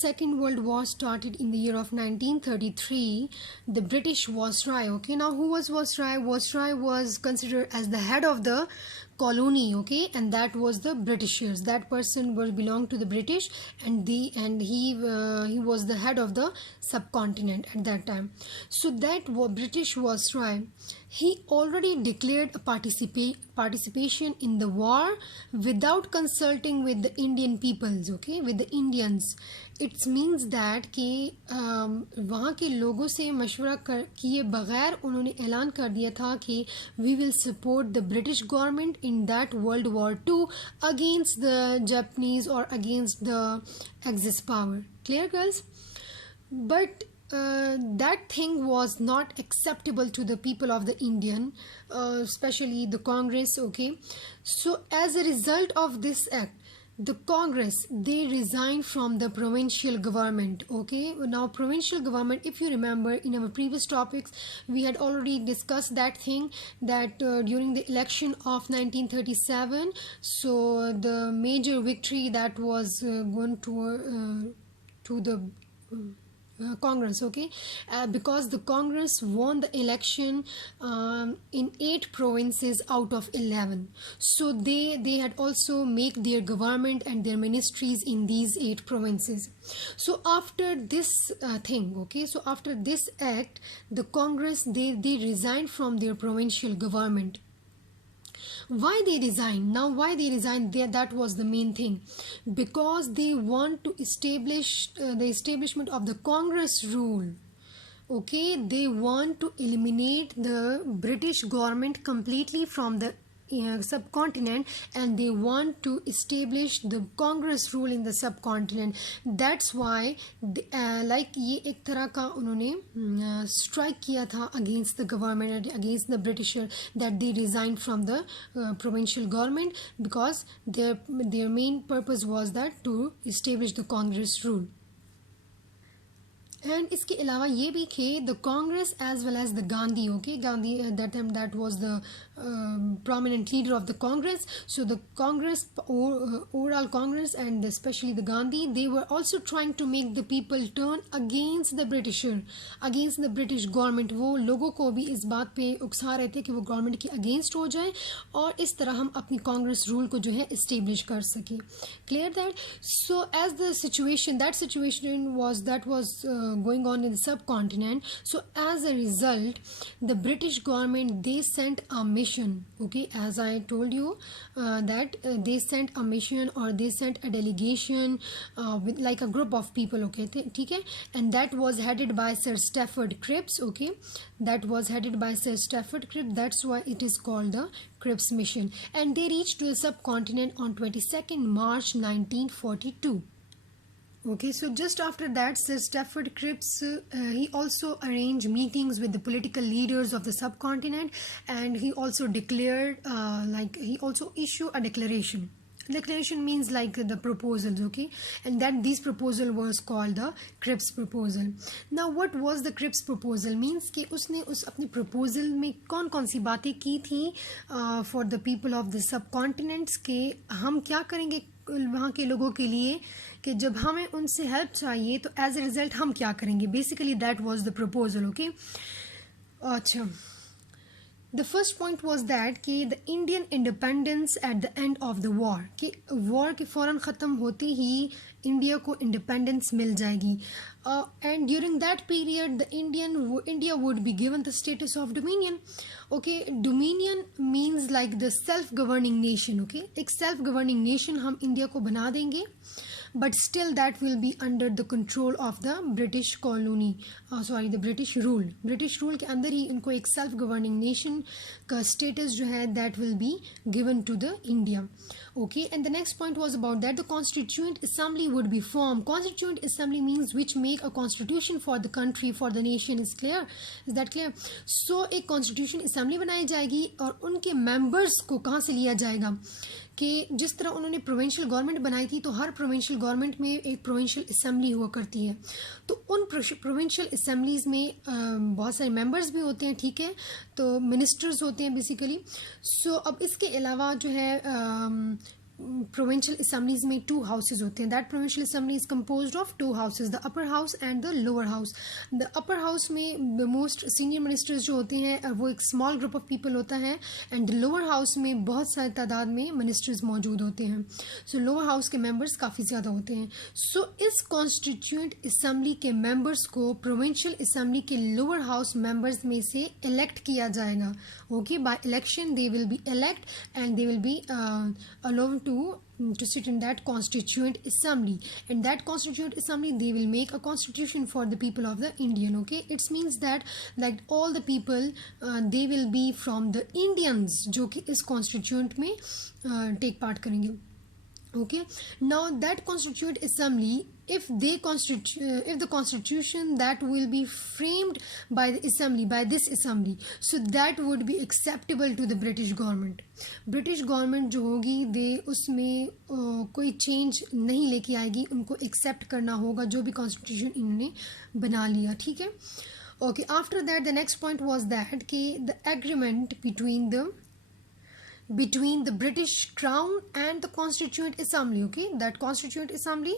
Second World War started in the year of 1933, the British Viceroy, okay, now who was Viceroy? Viceroy was considered as the head of the colony, okay, and that was the Britishers. That person was belonged to the British, and he was the head of the subcontinent at that time. So that British Viceroy, he already declared a participation in the war without consulting with the Indian peoples, okay, with the Indians. It means that कि वहाँ के लोगों से मशवरा किए बगैर उन्होंने ऐलान कर दिया था कि we will support the British government in that World War II against the Japanese or against the Axis power. Clear, girls? But that thing was not acceptable to the people of the Indian, especially the Congress, okay. So as a result of this act, the Congress, they resigned from the provincial government, okay. Now provincial government, if you remember in our previous topics, we had already discussed that thing, that during the election of 1937, so the major victory that was going to the Congress, okay, because the Congress won the election in 8 provinces out of 11. So they had also make their government and their ministries in these 8 provinces. So after this thing, okay, so after this act, the Congress, they resigned from their provincial government. Why they resigned? Now why they resigned? That was the main thing, because they want to establish the establishment of the Congress rule, okay. They want to eliminate the British government completely from the subcontinent, and they want to establish the Congress rule in the subcontinent. That's why like ये एक तरह का उन्होंने strike किया था against the government, against the Britisher, that they resigned from the provincial government, because their main purpose was that to establish the Congress rule. And इसके अलावा ये भी थे the Congress as well as the Gandhi, okay. Gandhi at that time, that was the prominent leader of the Congress. So the Congress, overall Congress, and especially the Gandhi, they were also trying to make the people turn against the Britisher, against the British government. वो लोगों को भी इस बात पे उकसा रहे थे कि वो गवर्नमेंट के अगेंस्ट हो जाए और इस तरह हम अपनी कांग्रेस रूल को जो है इस्टेब्लिश कर सकें. Clear that? So as the situation, that situation was going on in the subcontinent. So as a result, the British government, they sent a mission, okay, as I told you that they sent a mission, or they sent a delegation with like a group of people, okay, ठीक है, and that was headed by Sir Stafford Cripps, okay. That was headed by Sir Stafford Cripps. That's why it is called the Cripps mission, and they reached to the subcontinent on 22nd March 1942. Okay, so just after that, Sir Stafford Cripps, he also arranged meetings with the political leaders of the subcontinent, and he also declared, he also issued a declaration. Declaration means like the proposals, okay, and that this proposal was called the Cripps proposal. Now what was the Cripps proposal? Means कि उसने उस अपने proposal में कौन-कौन सी बातें की थी for the people of the subcontinents, के हम क्या करेंगे वहाँ के लोगों के लिए, कि जब हमें उनसे हेल्प चाहिए तो एज ए रिजल्ट हम क्या करेंगे. Basically that was the proposal, okay. अच्छा, the first point was that कि the Indian independence at the end of the war, कि वॉर के फ़ौरन ख़त्म होते ही इंडिया को इंडिपेंडेंस मिल जाएगी, and during that period the India would be given the status of dominion, okay. Dominion means like the self governing nation, okay. एक self governing nation हम India को बना देंगे, but still that will be under the control of the British colony, the British rule. British rule के अंदर ही इनको एक self governing nation का status जो है that will be given to the India, okay. And the next point was about that the constituent assembly would be formed. Constituent assembly means which make a constitution for the country, for the nation. Is clear? Is that clear? So एक constitution assembly बनाई जाएगी, और उनके members को कहाँ से लिया जाएगा, कि जिस तरह उन्होंने प्रोविंशियल गवर्नमेंट बनाई थी, तो हर प्रोविंशियल गवर्नमेंट में एक प्रोविंशियल असेंबली हुआ करती है, तो उन प्रोविंशियल असेंबलीज़ में बहुत सारे मेंबर्स भी होते हैं, ठीक है, तो मिनिस्टर्स होते हैं बेसिकली. सो अब इसके अलावा जो है प्रोविंशियल असम्बलीज में 2 हाउसेज होते हैं. That provincial assembly is composed of 2 houses, the upper house and the lower house. The upper house में द मोस्ट सीनियर मिनिस्टर्स जो होते हैं वो एक स्मॉल ग्रुप ऑफ पीपल होता है, एंड द लोअर हाउस में बहुत सारी तादाद में मिनिस्टर्स मौजूद होते हैं. सो लोअर हाउस के मेंबर्स काफ़ी ज़्यादा होते हैं. सो इस कॉन्स्टिट्यूंट असम्बली के मेंबर्स को प्रोविंशियल असम्बली के लोअर हाउस मेंबर्स में से इलेक्ट किया जाएगा. Okay, by election they will be elect and they will be allowed to sit in that constituent assembly, and that constituent assembly they will make a constitution for the people of the Indian. Okay, it means that like all the people they will be from the Indians जो कि इस constituent में take part करेंगे. Okay, now that constituent assembly, if the constitution that will be framed by the assembly, by this assembly, so that would be acceptable to the British government. British government जो होगी दे उसमें कोई change नहीं लेके आएगी, उनको accept करना होगा जो भी कॉन्स्टिट्यूशन इन्होंने बना लिया. ठीक है. Okay, after that the next point was that कि the agreement between the British Crown and the Constituent Assembly. Okay, that Constituent Assembly